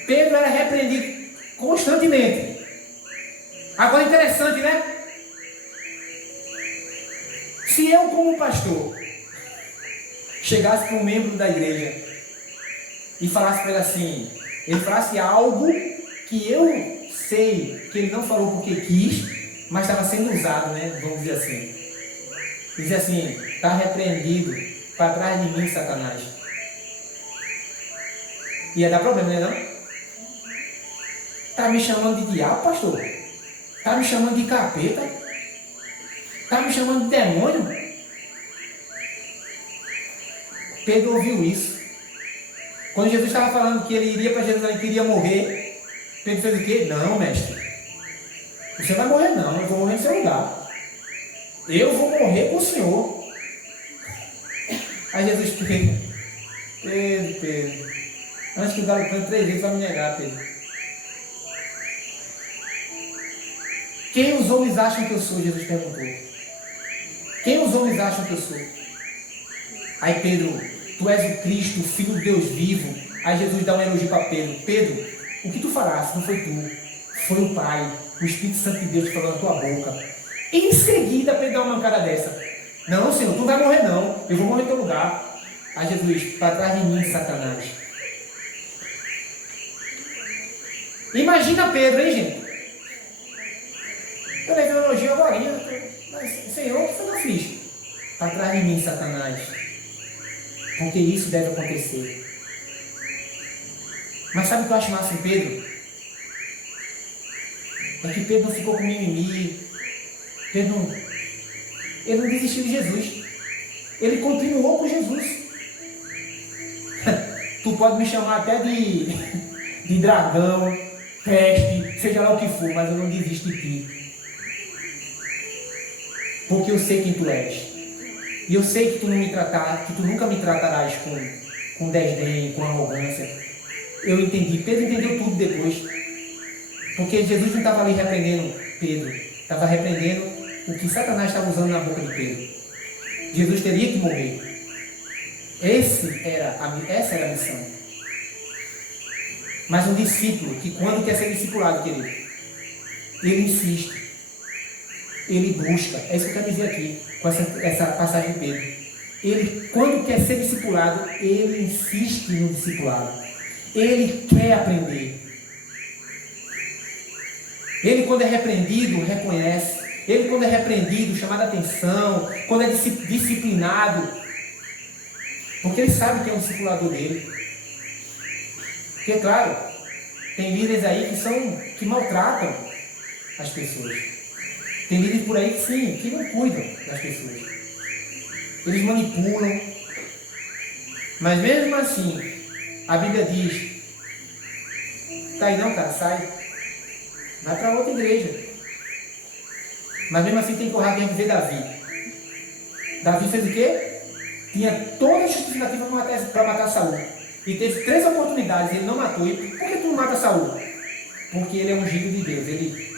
Pedro era repreendido constantemente. Agora interessante, né? Se eu, como pastor, chegasse para um membro da igreja e falasse para ele assim, ele falasse algo que eu sei que ele não falou porque quis, mas estava sendo usado, né? Vamos dizer assim. Dizer assim: está repreendido, para trás de mim, Satanás. Ia dar problema, né não? Está me chamando de diabo, pastor? Está me chamando de capeta? Está me chamando de demônio? Pedro ouviu isso. Quando Jesus estava falando que ele iria para Jerusalém, que iria morrer, Pedro fez o quê? Não, mestre. Você vai morrer não, eu vou morrer em seu lugar. Eu vou morrer com o Senhor. Aí Jesus Pedro, antes que o galo cante 3 vezes vai me negar, Pedro. Quem os homens acham que eu sou? Jesus perguntou. Quem os homens acham que eu sou? Aí Pedro: tu és o Cristo, o Filho de Deus vivo. Aí Jesus dá um elogio para Pedro: Pedro, o que tu falaste não foi tu, foi o Pai, o Espírito Santo de Deus que falou na tua boca. Em seguida Pedro dá uma mancada dessa: não, Senhor, tu não vai morrer não, eu vou morrer em teu lugar. Aí Jesus: para trás de mim, Satanás. Imagina Pedro, hein, gente? Eu levei um elogio agora, mas Senhor, o que foi que eu fiz? Para trás de mim, Satanás. Porque isso deve acontecer. Mas sabe o que eu acho massa em Pedro? É que Pedro não ficou com mimimi. Pedro ele não desistiu de Jesus. Ele continuou com Jesus. Tu pode me chamar até de dragão, peste, seja lá o que for, mas eu não desisto de ti. Porque eu sei quem tu és. E eu sei que tu nunca me tratarás com desdém, com arrogância. Eu entendi. Pedro entendeu tudo depois. Porque Jesus não estava ali repreendendo Pedro. Estava repreendendo o que Satanás estava usando na boca de Pedro. Jesus teria que morrer. Essa era a missão. Mas um discípulo, que quando quer ser discipulado, querido, ele insiste. Ele busca. É isso que eu quero dizer aqui, com essa passagem de Pedro. Ele, quando quer ser discipulado, ele insiste no discipulado. Ele quer aprender. Ele, quando é repreendido, reconhece. Ele, quando é repreendido, chamado a atenção. Quando é disciplinado. Porque ele sabe que é um discipulador dele. Porque, claro, tem líderes aí que maltratam as pessoas. Tem líderes por aí que sim, que não cuidam das pessoas. Eles manipulam. Mas mesmo assim, a Bíblia diz: tá aí não, cara, sai. Vai para outra igreja. Mas mesmo assim tem que honrar quem dizer Davi. Davi fez o quê? Tinha toda a justificativa para matar Saul. E teve 3 oportunidades e ele não matou. E por que tu não mata Saul? Porque ele é ungido de Deus.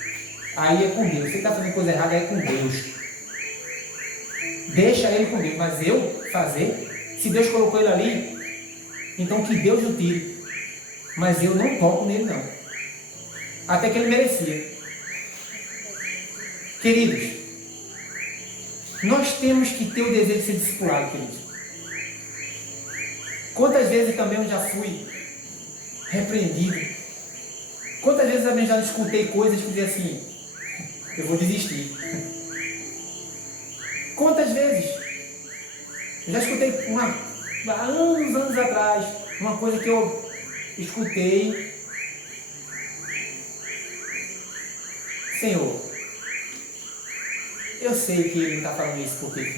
Aí é com Deus. Se ele está fazendo coisa errada, é com Deus. Deixa ele com Deus. Mas eu fazer? Se Deus colocou ele ali, então que Deus o tire. Mas eu não toco nele, não. Até que ele merecia. Queridos, nós temos que ter o desejo de ser discipulado, queridos. Quantas vezes também eu já fui repreendido? Quantas vezes também já escutei coisas que diziam assim: eu vou desistir. Quantas vezes? Eu já escutei há anos atrás, uma coisa que eu escutei: Senhor, eu sei que ele não está falando isso porque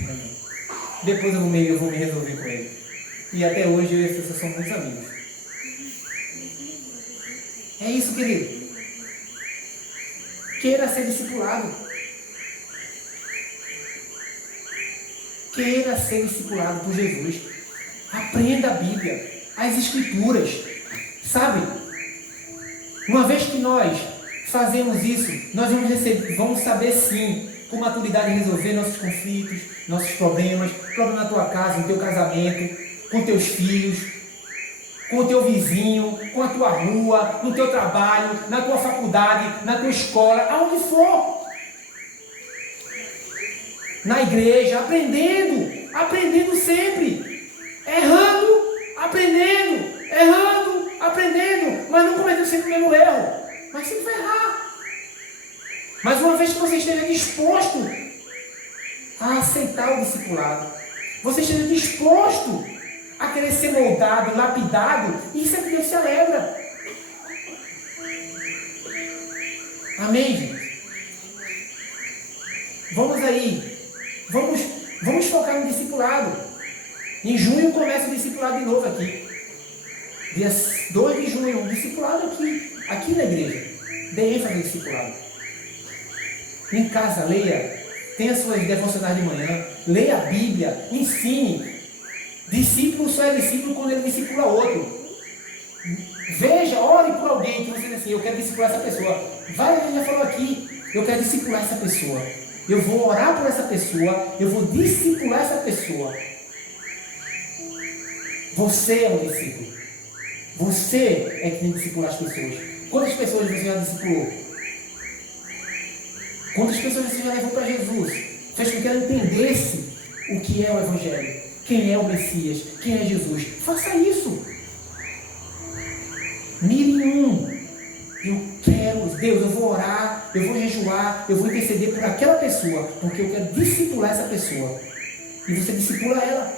depois eu vou me resolver com ele. E até hoje eu e a pessoa somos muitos amigos. É isso, querido. Queira ser discipulado. Queira ser discipulado por Jesus. Aprenda a Bíblia, as Escrituras. Sabe? Uma vez que nós fazemos isso, nós vamos saber sim, com maturidade, resolver nossos conflitos, nossos problemas, problema na tua casa, no teu casamento, com teus filhos, com o teu vizinho, com a tua rua, no teu trabalho, na tua faculdade, na tua escola, aonde for. Na igreja, aprendendo sempre. Errando, aprendendo, mas não cometendo sempre o mesmo erro. Mas sempre vai errar. Mas uma vez que você esteja disposto a aceitar o discipulado, você esteja disposto a querer ser moldado, lapidado, isso é que Deus se alegra. Amém, gente? Vamos aí. Vamos focar no discipulado. Em junho começa o discipulado de novo aqui. Dia 2 de junho, um discipulado aqui na igreja. Dê ênfase no discipulado. Em casa, leia. Tenha suas devocionais de manhã. Leia a Bíblia. Ensine. Discípulo só é discípulo quando ele discipula outro. Veja, ore por alguém que você diz assim, eu quero discipular essa pessoa. Vai, já falou aqui, eu quero discipular essa pessoa. Eu vou orar por essa pessoa, eu vou discipular essa pessoa. Você é um discípulo. Você é que tem que discipular as pessoas. Quantas pessoas você já discipulou? Quantas pessoas você já levou para Jesus? Fez com que ela entendesse o que é o Evangelho, quem é o Messias, quem é Jesus. Faça isso. Mire em um. Eu quero, Deus, eu vou orar, eu vou jejuar, eu vou interceder por aquela pessoa, porque eu quero discipular essa pessoa. E você discipula ela.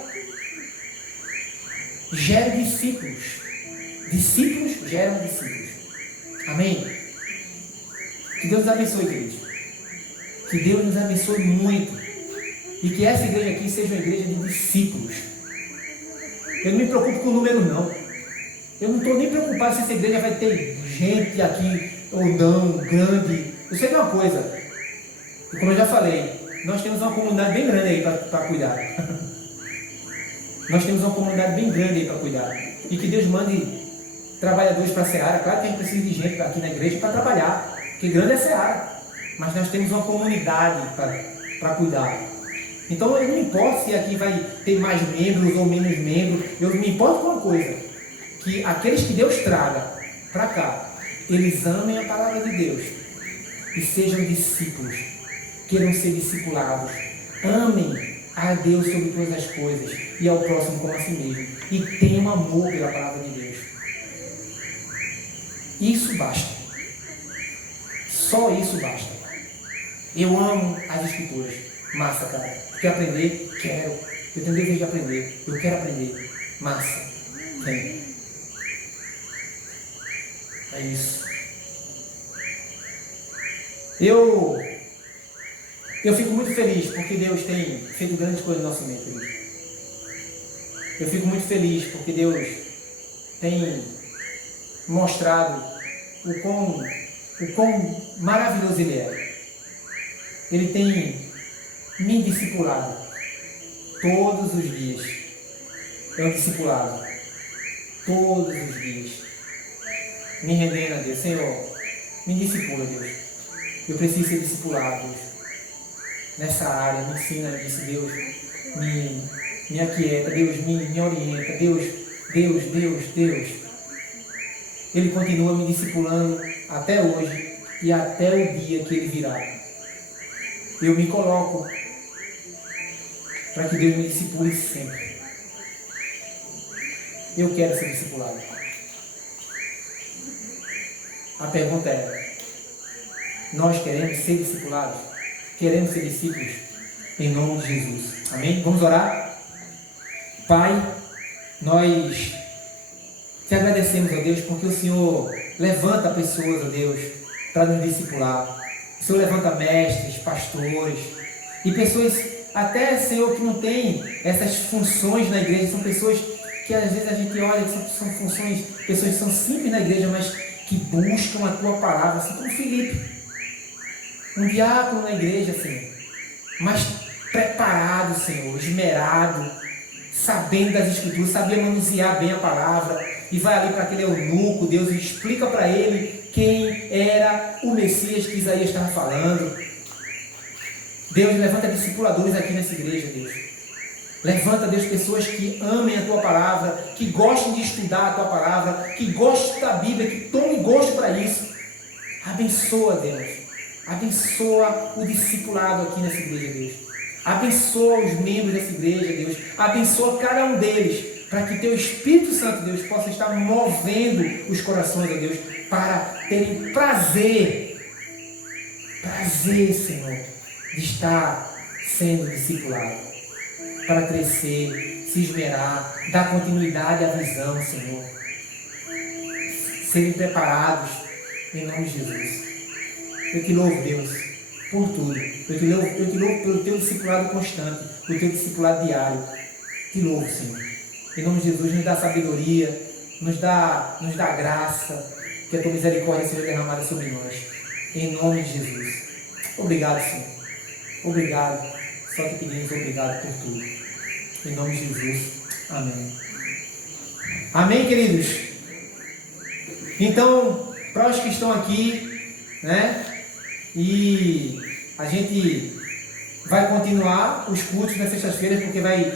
Gera discípulos. Discípulos geram discípulos. Amém? Que Deus nos abençoe, queridos. Que Deus nos abençoe muito. E que essa igreja aqui seja uma igreja de discípulos. Eu não me preocupo com o número, não. Eu não estou nem preocupado se essa igreja vai ter gente aqui ou não, grande. Eu sei de uma coisa. E como eu já falei, nós temos uma comunidade bem grande aí para cuidar. Nós temos uma comunidade bem grande aí para cuidar. E que Deus mande trabalhadores para a Seara. Claro que a gente precisa de gente aqui na igreja para trabalhar. Porque grande é a Seara. Mas nós temos uma comunidade para cuidar. Então eu não me importo se aqui vai ter mais membros ou menos membros. Eu me importo com uma coisa. Que aqueles que Deus traga para cá, eles amem a palavra de Deus. E sejam discípulos. Queiram ser discipulados. Amem a Deus sobre todas as coisas e ao próximo como a si mesmo. E tenham amor pela palavra de Deus. Isso basta. Só isso basta. Eu amo as Escrituras. Massa, cara. Quer aprender? Quero. Eu tenho desejo de aprender. Eu quero aprender. Massa. Tenho. É isso. Eu fico muito feliz porque Deus tem feito grandes coisas no nosso meio, querido. Eu fico muito feliz porque Deus tem mostrado o quão maravilhoso Ele é. Ele tem me discipulado todos os dias. É um discipulado. Todos os dias. Me rendendo a Deus. Senhor, me discipula, Deus. Eu preciso ser discipulado, Deus. Nessa área, me ensina nisso, Deus. Me aquieta, Deus, me orienta. Deus. Ele continua me discipulando até hoje e até o dia que Ele virá. Eu me coloco para que Deus me discipule sempre. Eu quero ser discipulado. A pergunta é: nós queremos ser discipulados? Queremos ser discípulos? Em nome de Jesus. Amém? Vamos orar? Pai, nós te agradecemos, ó Deus, porque o Senhor levanta pessoas, ó Deus, para nos discipular. O Senhor levanta mestres, pastores e pessoas, até, Senhor, que não têm essas funções na igreja, são pessoas que às vezes a gente olha que são funções, pessoas que são simples na igreja, mas que buscam a tua palavra, assim como Filipe, um diácono na igreja, Senhor, mas preparado, Senhor, esmerado, sabendo das Escrituras, sabia manusear bem a palavra, e vai ali para aquele eunuco, Deus, e explica para ele quem era o Messias que Isaías estava falando. Deus, levanta discipuladores aqui nessa igreja, Deus. Levanta, Deus, pessoas que amem a tua palavra, que gostem de estudar a tua palavra, que gostem da Bíblia, que tomem gosto para isso. Abençoa, Deus. Abençoa o discipulado aqui nessa igreja, Deus. Abençoa os membros dessa igreja, Deus. Abençoa cada um deles, para que teu Espírito Santo, Deus, possa estar movendo os corações, ó Deus, para terem prazer, Senhor, de estar sendo discipulado, para crescer, se esmerar, dar continuidade à visão, Senhor. Serem preparados, em nome de Jesus. Eu te louvo, Deus, por tudo. Eu te louvo pelo teu discipulado constante, pelo teu discipulado diário. Te louvo, Senhor. Em nome de Jesus, nos dá sabedoria, nos dá graça, que a tua misericórdia seja derramada sobre nós. Em nome de Jesus. Obrigado, Senhor. Obrigado. Só te pedimos obrigado por tudo. Em nome de Jesus. Amém. Amém, queridos? Então, para os que estão aqui, né? E a gente vai continuar os cultos nas sextas-feiras, porque vai